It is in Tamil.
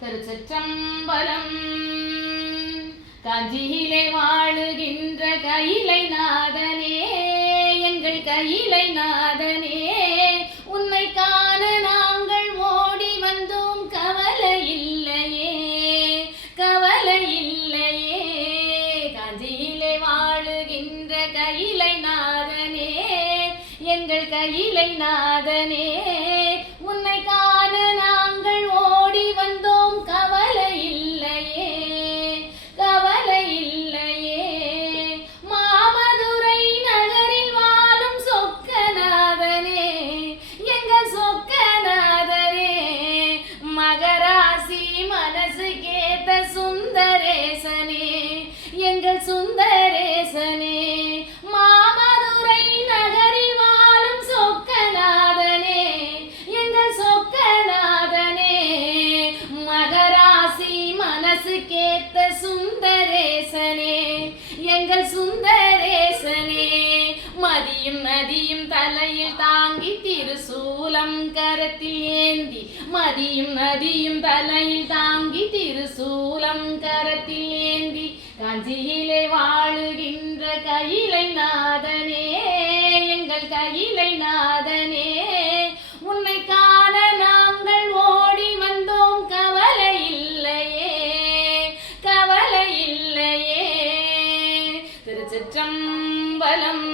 திருச்சிற்றம்பலம். காஞ்சியிலே வாழுகின்ற கையிலை நாதனே, எங்கள் கையிலை நாதனே, உன்னை காண நாங்கள் ஓடி வந்தோம், கவலை இல்லையே, கவலை இல்லையே. காஞ்சியிலே வாழுகின்ற கையிலை நாதனே, எங்கள் கையிலை நாதனே, உன்னை காண நாங்கள் ஓடி வந்தோம், கவலை இல்லையே, கவலை இல்லையே. மாமதுரை நகரில் வாழும் சொக்கநாதனே, எங்கள் சொக்கநாதனே, மகராசி மனசு கேட்ட சுந்தரேசனே, எங்கள் சுந்தரேசனே. மாமதுரை நகரில் வாழும் சொக்கநாதனே, எங்கள் சொக்கநாதனே, மகராசி மனசு கேட்ட சுந்தரேசனே, எங்கள் சுந்தரேசனே. மதியும் நதியும் தலையில் தாங்கி திருசூலம் கரத்தில் ஏந்தி, மதியும் நதியும் தலையில் தாங்கி திருசூலம் கரத்தில் ஏந்தி, காஞ்சியிலே வாழுகின்ற கையிலை நாதனே, எங்கள் கையிலை நாதனே, உன்னை காண நாங்கள் ஓடி வந்தோம், கவலை இல்லையே, கவலை இல்லையே. திருச்சிற்றம்பலம்.